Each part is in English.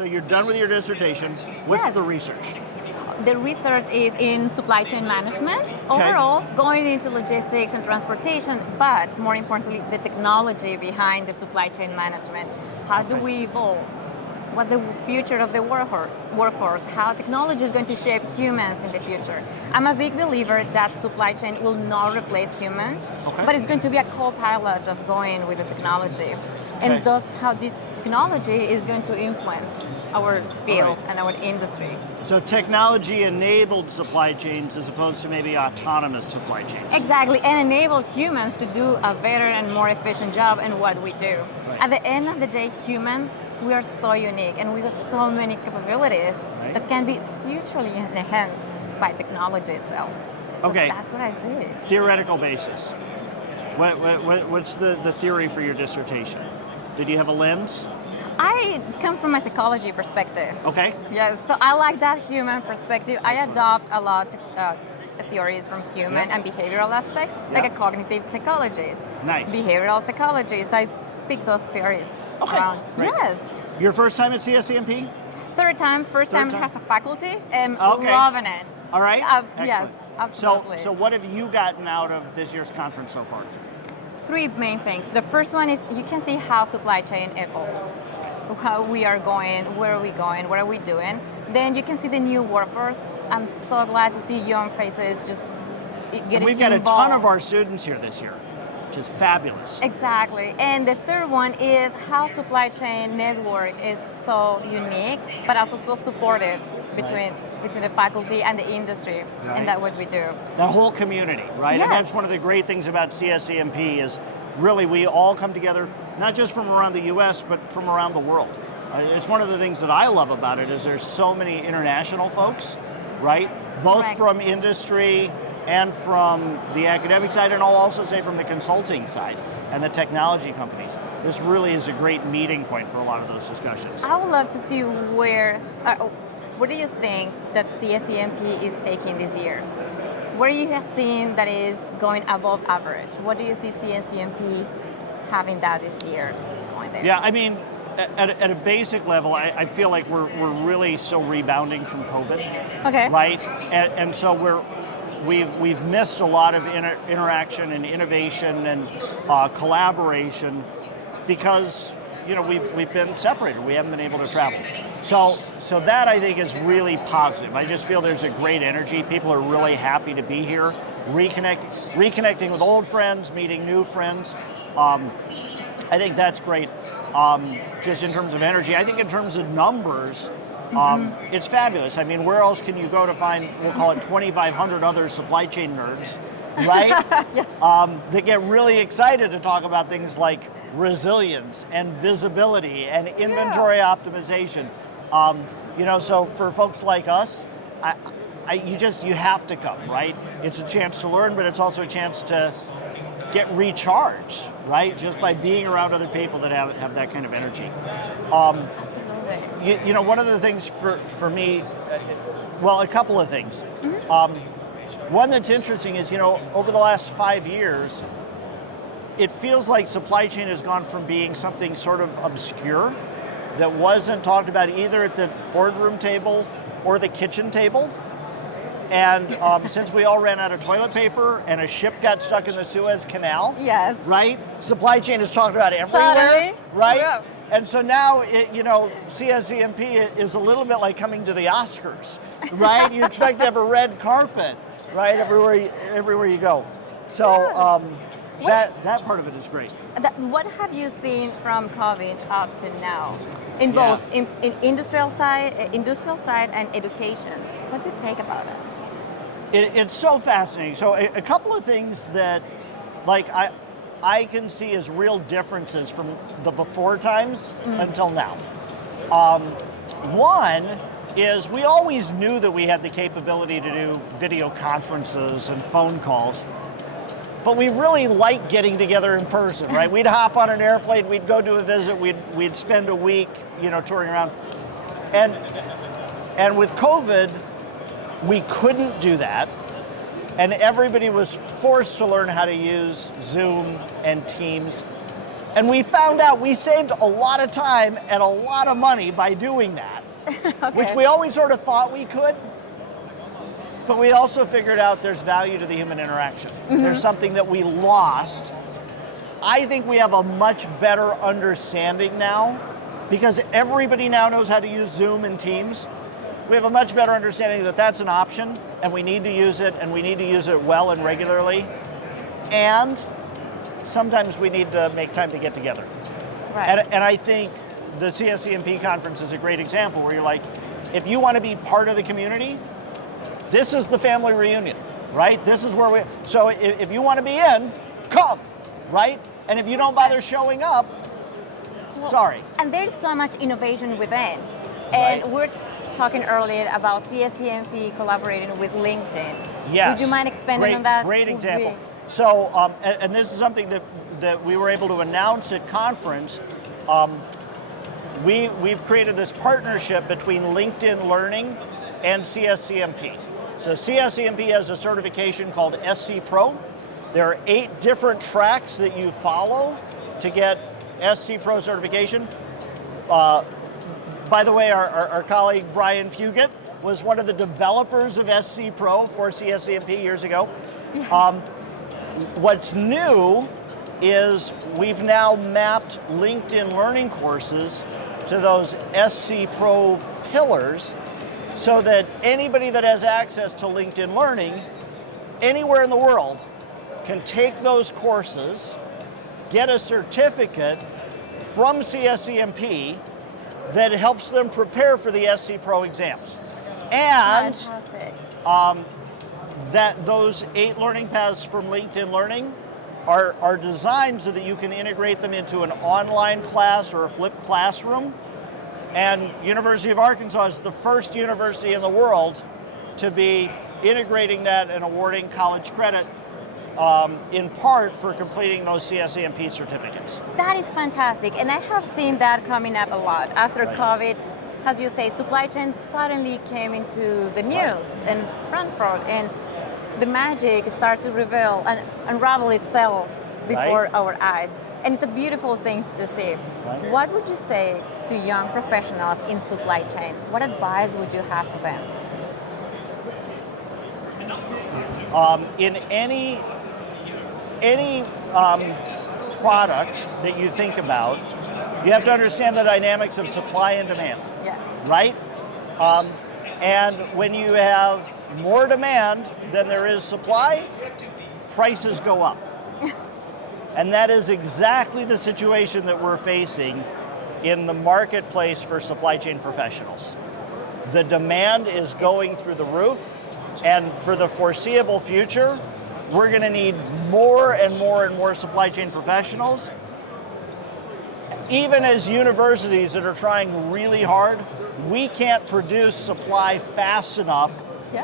so you're done with your dissertation. What's Yes. the research? The research is in supply chain management, overall, going into logistics and transportation, but more importantly, the technology behind the supply chain management. How do we evolve? What's the future of the workforce? How technology is going to shape humans in the future? I'm a big believer that supply chain will not replace humans, but it's going to be a co-pilot of going with the technology. And thus how this technology is going to influence our field and our industry. So technology-enabled supply chains as opposed to maybe autonomous supply chains. Exactly, and enable humans to do a better and more efficient job in what we do. At the end of the day, humans, we are so unique and we have so many capabilities that can be futurely enhanced by technology itself. So that's what I see. Theoretical basis. What's the theory for your dissertation? Did you have a lens? I come from a psychology perspective. Okay. Yes, so I like that human perspective. I adopt a lot theories from human and behavioral aspect, like a cognitive psychologist. Nice. Behavioral psychology. So I pick those theories around. Great. Yes. Your first time at CSCMP? Third time as a faculty, and loving it. All right. Yes, absolutely. So what have you gotten out of this year's conference so far? Three main things. The first one is you can see how supply chain evolves, how we are going, where are we going, what are we doing. Then you can see the new workforce. I'm so glad to see young faces just getting involved. We've got a ton of our students here this year, which is fabulous. Exactly. And the third one is how supply chain network is so unique, but also so supportive between the faculty and the industry, and that's what we do. The whole community, right? Yes. And that's one of the great things about CSCMP is really we all come together, not just from around the US, but from around the world. It's one of the things that I love about it is there's so many international folks, right? Both from industry and from the academic side, and I'll also say from the consulting side and the technology companies. This really is a great meeting point for a lot of those discussions. I would love to see where do you think that CSCMP is taking this year? Where you have seen that is going above average? What do you see CSCMP having that this year going there? Yeah, I mean, at a basic level, I feel like we're really still rebounding from COVID. Okay. Right? And so we've missed a lot of interaction and innovation and collaboration because we've been separated. We haven't been able to travel. So that I think is really positive. I just feel there's a great energy. People are really happy to be here, reconnecting with old friends, meeting new friends. I think that's great. Just in terms of energy, I think in terms of numbers, it's fabulous. I mean, where else can you go to find, we'll call it 2,500 other supply chain nerds, right? Yes. That get really excited to talk about things like resilience and visibility and inventory optimization. So for folks like us, you have to come, right? It's a chance to learn, but it's also a chance to get recharged, right? Just by being around other people that have that kind of energy. Absolutely. One of the things for me, a couple of things. One that's interesting is, over the last 5 years, it feels like supply chain has gone from being something sort of obscure that wasn't talked about either at the boardroom table or the kitchen table. And since we all ran out of toilet paper and a ship got stuck in the Suez Canal, right? Supply chain is talked about everywhere, right? Yeah. And so now, CSCMP is a little bit like coming to the Oscars, right? You expect to have a red carpet, right? Everywhere you go. So that part of it is great. What have you seen from COVID up to now, in both in industrial side and education? What's your take about it? It's so fascinating. So a couple of things that, I can see as real differences from the before times until now. One is we always knew that we had the capability to do video conferences and phone calls, but we really like getting together in person, right? We'd hop on an airplane, we'd go do a visit, we'd spend a week, touring around. And with COVID, we couldn't do that, and everybody was forced to learn how to use Zoom and Teams. And we found out we saved a lot of time and a lot of money by doing that, Okay. which we always sort of thought we could. But we also figured out there's value to the human interaction. There's something that we lost. I think we have a much better understanding now because everybody now knows how to use Zoom and Teams. We have a much better understanding that that's an option and we need to use it and we need to use it well and regularly. And sometimes we need to make time to get together. Right. And I think the CSCMP conference is a great example where you're like, if you want to be part of the community, this is the family reunion, right? This is where so if you want to be in, come, right? And if you don't bother showing up, sorry. And there's so much innovation within. And Right. we're talking earlier about CSCMP collaborating with LinkedIn. Yes. Would you mind expanding on that? Great example. So, and this is something that we were able to announce at conference. We've created this partnership between LinkedIn Learning and CSCMP. So CSCMP has a certification called SC Pro. There are 8 different tracks that you follow to get SC Pro certification. By the way, our colleague Brian Fugit was one of the developers of SC Pro for CSCMP years ago. Yes. What's new is we've now mapped LinkedIn Learning courses to those SC Pro pillars so that anybody that has access to LinkedIn Learning anywhere in the world can take those courses, get a certificate from CSCMP that helps them prepare for the SC Pro exams. And Fantastic. that those 8 learning paths from LinkedIn Learning are designed so that you can integrate them into an online class or a flipped classroom. And University of Arkansas is the first university in the world to be integrating that and awarding college credit in part for completing those CSCMP certificates. That is fantastic. And I have seen that coming up a lot. After Right. COVID, as you say, supply chain suddenly came into the news and Frankfurt, and the magic started to reveal and unravel itself before Right. our eyes. And it's a beautiful thing to see. Right. What would you say to young professionals in supply chain? What advice would you have for them? In any product that you think about, you have to understand the dynamics of supply and demand, Yes. right? And when you have more demand than there is supply, prices go up. And that is exactly the situation that we're facing in the marketplace for supply chain professionals. The demand is going through the roof, and for the foreseeable future, we're going to need more and more and more supply chain professionals. Even as universities that are trying really hard, we can't produce supply fast enough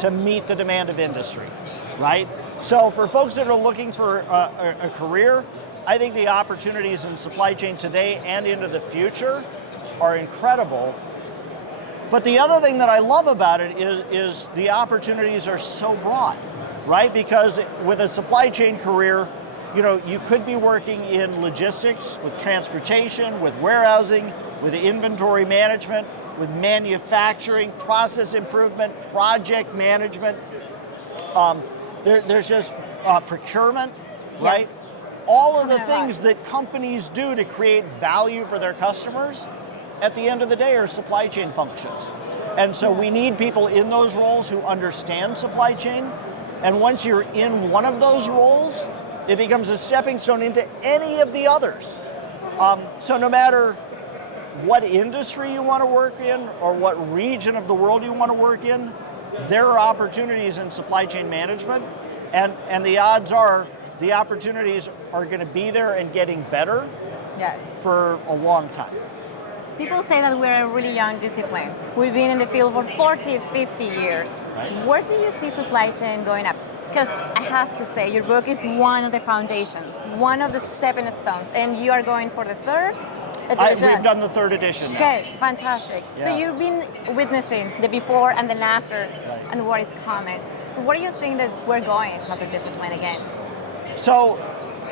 to meet the demand of industry, right? So for folks that are looking for a career, I think the opportunities in supply chain today and into the future are incredible. But the other thing that I love about it is the opportunities are so broad, right? Because with a supply chain career, you know, you could be working in logistics, with transportation, with warehousing, with inventory management, with manufacturing, process improvement, project management. There's just procurement, right? Yes. All of the things that companies do to create value for their customers, at the end of the day, are supply chain functions. And so we need people in those roles who understand supply chain. And once you're in one of those roles, it becomes a stepping stone into any of the others. So no matter what industry you want to work in or what region of the world you want to work in, there are opportunities in supply chain management. And the odds are the opportunities are going to be there and getting better for a long time. People say that we're a really young discipline. We've been in the field for 40, 50 years. Right. Where do you see supply chain going up? Because I have to say, your book is one of the foundations, one of the stepping stones, and you are going for the 3rd edition. We've done the 3rd edition now. Okay, fantastic. Yeah. So you've been witnessing the before and the after, and what is coming. So where do you think that we're going as a discipline again? So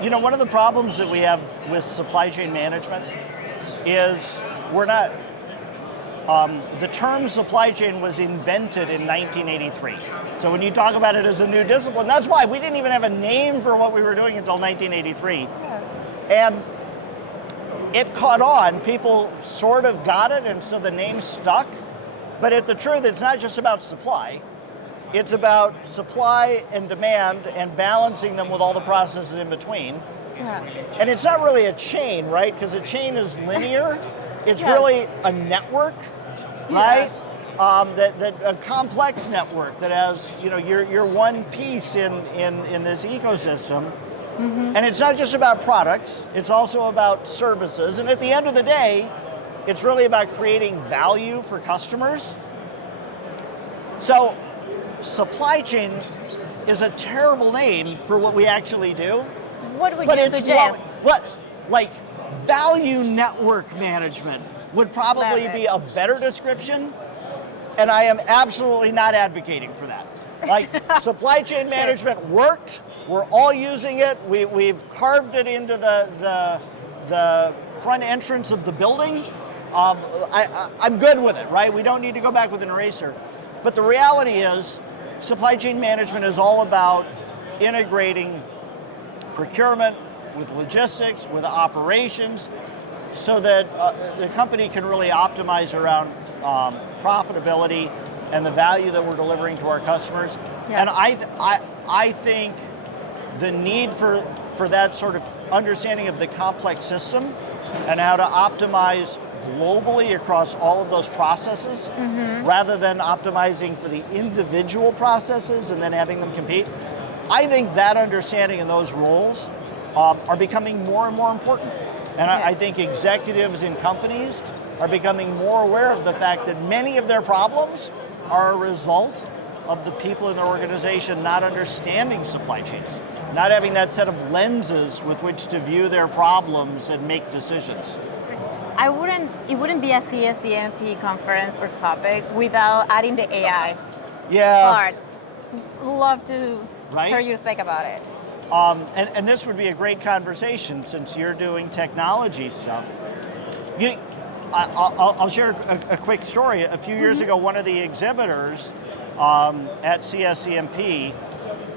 one of the problems that we have with supply chain management is we're not, the term supply chain was invented in 1983. So when you talk about it as a new discipline, that's why we didn't even have a name for what we were doing until 1983. Yeah. And it caught on, people sort of got it, and so the name stuck. But the truth, it's not just about supply. It's about supply and demand and balancing them with all the processes in between. Yeah. And it's not really a chain, right? Because a chain is linear. It's really a network, right? That a complex network that has, you're one piece in this ecosystem. Mm-hmm. And it's not just about products, it's also about services. And at the end of the day, it's really about creating value for customers. So supply chain is a terrible name for what we actually do. What would you suggest? Like value network management would probably be a better description. And I am absolutely not advocating for that. Like supply chain management worked. We're all using it. We've carved it into the front entrance of the building. I'm good with it, right? We don't need to go back with an eraser. But the reality is, supply chain management is all about integrating procurement with logistics, with operations, so that the company can really optimize around profitability and the value that we're delivering to our customers. Yes. And I think the need for that sort of understanding of the complex system and how to optimize globally across all of those processes, mm-hmm. rather than optimizing for the individual processes and then having them compete. I think that understanding of those roles are becoming more and more important. And I think executives in companies are becoming more aware of the fact that many of their problems are a result of the people in their organization not understanding supply chains, not having that set of lenses with which to view their problems and make decisions. It wouldn't be a CSCMP conference or topic without adding the AI part. Love to hear you think about it. And this would be a great conversation since you're doing technology stuff. I'll share a quick story. A few years ago, one of the exhibitors at CSCMP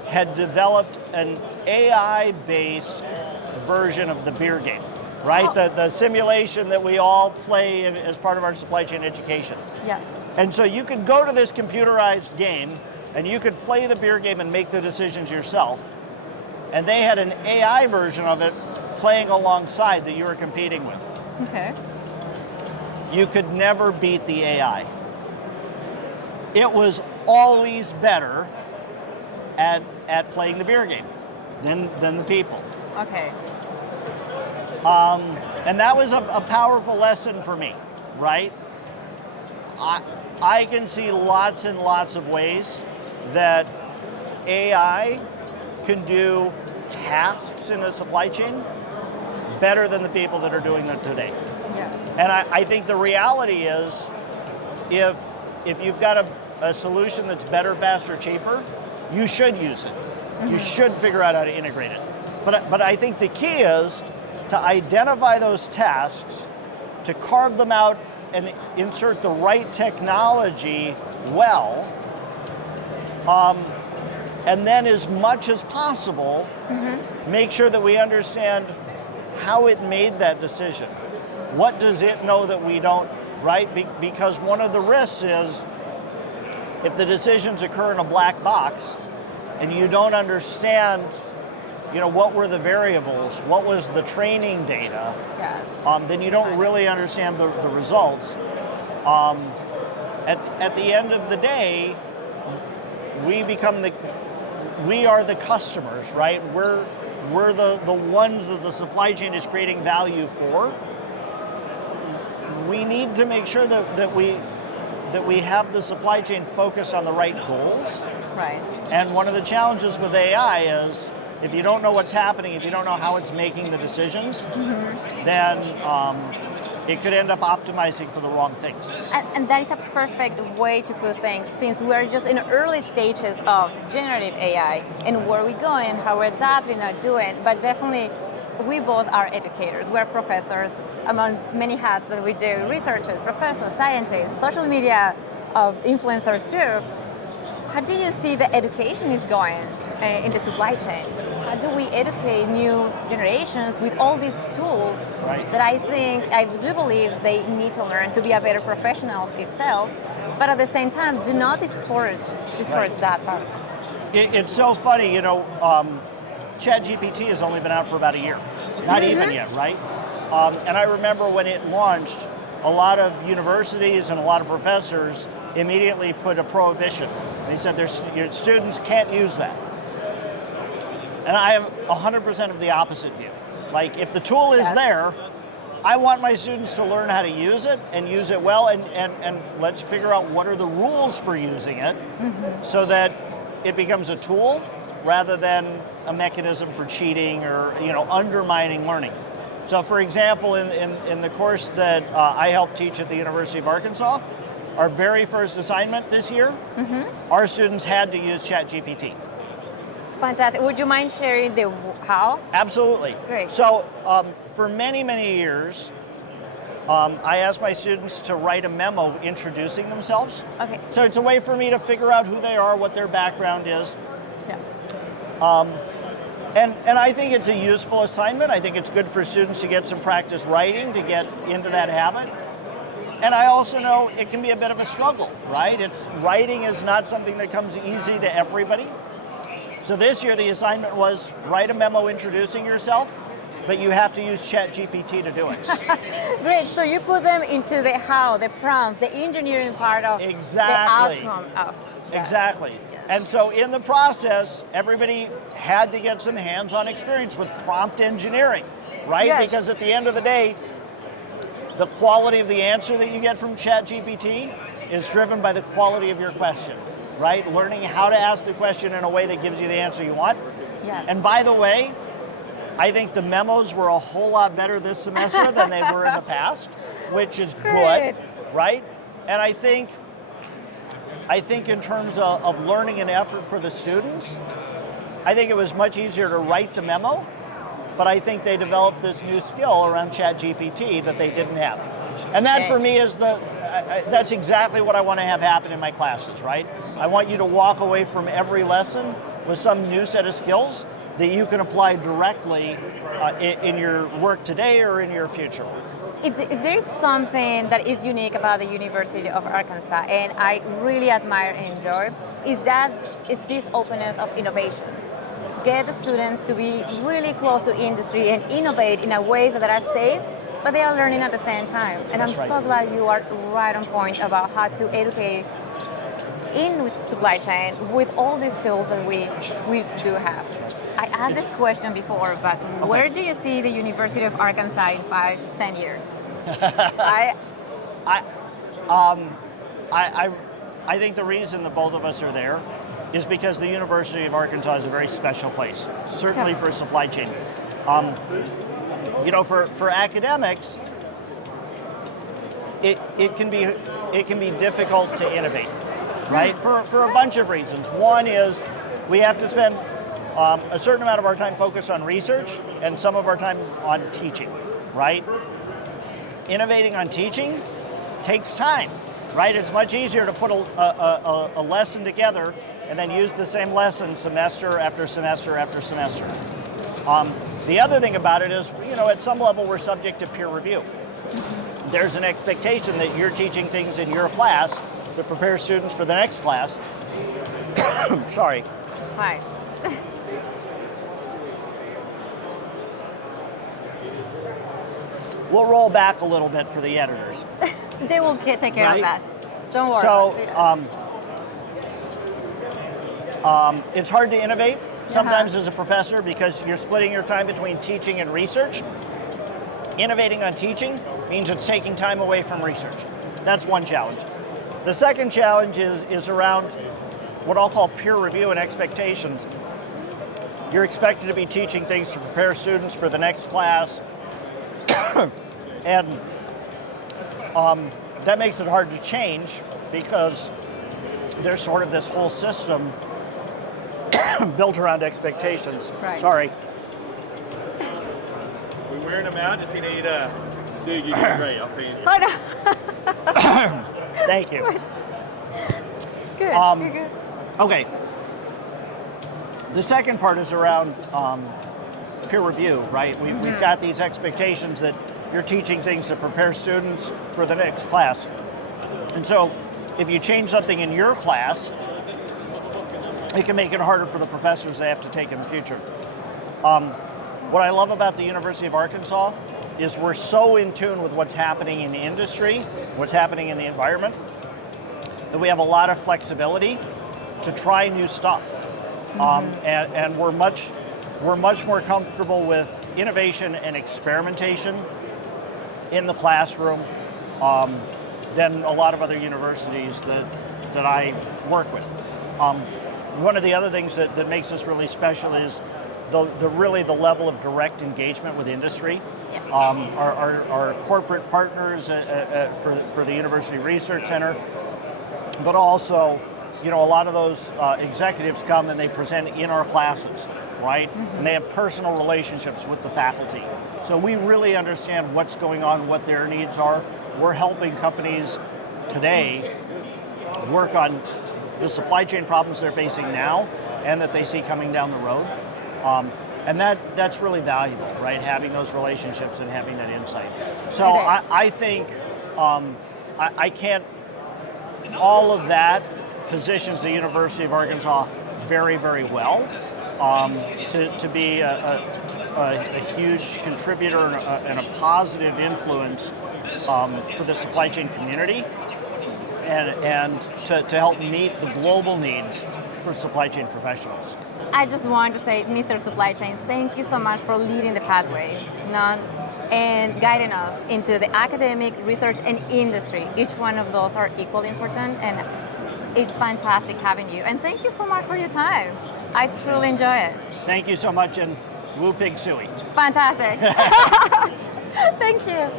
had developed an AI-based version of the beer game, right? Oh. The simulation that we all play as part of our supply chain education. Yes. And so you could go to this computerized game and you could play the beer game and make the decisions yourself. And they had an AI version of it playing alongside that you were competing with. Okay. You could never beat the AI. It was always better at playing the beer game than the people. Okay. And that was a powerful lesson for me, right? I can see lots and lots of ways that AI can do tasks in a supply chain better than the people that are doing them today. Yeah. And I think the reality is, if you've got a solution that's better, faster, cheaper, you should use it. Mm-hmm. You should figure out how to integrate it. But I think the key is to identify those tasks, to carve them out and insert the right technology well, and then as much as possible, mm-hmm. make sure that we understand how it made that decision. What does it know that we don't, right? Because one of the risks is if the decisions occur in a black box and you don't understand, what were the variables, what was the training data, yes. Then you don't really understand the results. At the end of the day, we are the customers, right? We're the ones that the supply chain is creating value for. We need to make sure that we have the supply chain focused on the right goals. Right. And one of the challenges with AI is if you don't know what's happening, if you don't know how it's making the decisions, mm-hmm. then it could end up optimizing for the wrong things. And that is a perfect way to put things, since we're just in early stages of generative AI and where we're going, how we're adapting and doing. But definitely, we both are educators. We're professors among many hats that we do, researchers, professors, scientists, social media influencers too. How do you see the education is going in the supply chain? How do we educate new generations with all these tools that I do believe they need to learn to be a better professionals itself, but at the same time, do not discourage that part. It's so funny, ChatGPT has only been out for about a year, not even yet, right? And I remember when it launched, a lot of universities and a lot of professors immediately put a prohibition. They said your students can't use that. And I have 100% of the opposite view. Like, if the tool is there, I want my students to learn how to use it and use it well, and let's figure out what are the rules for using it so that it becomes a tool rather than a mechanism for cheating or undermining learning. So for example, in the course that I helped teach at the University of Arkansas, our very first assignment this year, our students had to use ChatGPT. Fantastic. Would you mind sharing the how? Absolutely. Great. So for many, many years, I asked my students to write a memo introducing themselves. Okay. So it's a way for me to figure out who they are, what their background is. Yes. And I think it's a useful assignment. I think it's good for students to get some practice writing, to get into that habit. And I also know it can be a bit of a struggle, right? Writing is not something that comes easy to everybody. So this year the assignment was write a memo introducing yourself, but you have to use ChatGPT to do it. Great, so you put them into the how, the prompt, the engineering part of the outcome of. Exactly. Yes. And so in the process, everybody had to get some hands-on experience with prompt engineering, right? Yes. Because at the end of the day, the quality of the answer that you get from ChatGPT is driven by the quality of your question, right? Learning how to ask the question in a way that gives you the answer you want. Yes. And by the way, I think the memos were a whole lot better this semester than they were in the past, which is good, right? And I think in terms of learning and effort for the students, I think it was much easier to write the memo, but I think they developed this new skill around ChatGPT that they didn't have. And that for me is that's exactly what I want to have happen in my classes, right? I want you to walk away from every lesson with some new set of skills that you can apply directly in your work today or in your future work. If there's something that is unique about the University of Arkansas, and I really admire and enjoy, is this openness of innovation. Get the students to be really close to industry and innovate in a ways that are safe, but they are learning at the same time. And I'm so glad you are right on point about how to educate in supply chain with all these tools that we do have. I asked this question before, but where do you see the University of Arkansas in 5-10 years? I think the reason that both of us are there is because the University of Arkansas is a very special place, certainly for supply chain. For academics, it can be difficult to innovate, right? For a bunch of reasons. One is we have to spend a certain amount of our time focused on research and some of our time on teaching, right? Innovating on teaching takes time, right? It's much easier to put a lesson together and then use the same lesson semester after semester after semester. The other thing about it is, at some level we're subject to peer review. There's an expectation that you're teaching things in your class that prepare students for the next class. Sorry. It's fine. We'll roll back a little bit for the editors. They will take care of that. Don't worry. So, it's hard to innovate sometimes as a professor because you're splitting your time between teaching and research. Innovating on teaching means it's taking time away from research. That's one challenge. The second challenge is around what I'll call peer review and expectations. You're expected to be teaching things to prepare students for the next class. And that makes it hard to change because there's sort of this whole system built around expectations. Right. Sorry. We wearing them out? Does he need a... Dude, you did great. I'll feed you. Oh, no. Thank you. Good. You're good. Okay. The second part is around peer review, right? We've got these expectations that you're teaching things that prepare students for the next class. And so if you change something in your class, it can make it harder for the professors they have to take in the future. What I love about the University of Arkansas is we're so in tune with what's happening in the industry, what's happening in the environment, that we have a lot of flexibility to try new stuff. And we're much more comfortable with innovation and experimentation in the classroom than a lot of other universities that I work with. One of the other things that makes us really special is the level of direct engagement with industry. Yes. Our corporate partners for the University Research Center, but also, a lot of those executives come and they present in our classes, right? And they have personal relationships with the faculty. So we really understand what's going on, what their needs are. We're helping companies today work on the supply chain problems they're facing now and that they see coming down the road. And that's really valuable, right? Having those relationships and having that insight. So I think I can't, all of that positions the University of Arkansas very, very well to be a huge contributor and a positive influence for the supply chain community and to help meet the global needs for supply chain professionals. I just want to say, Mr. Supply Chain, thank you so much for leading the pathway and guiding us into the academic, research, and industry. Each one of those are equally important, and it's fantastic having you. And thank you so much for your time. I truly enjoy it. Thank you so much, and woo pig suey. Fantastic. Thank you.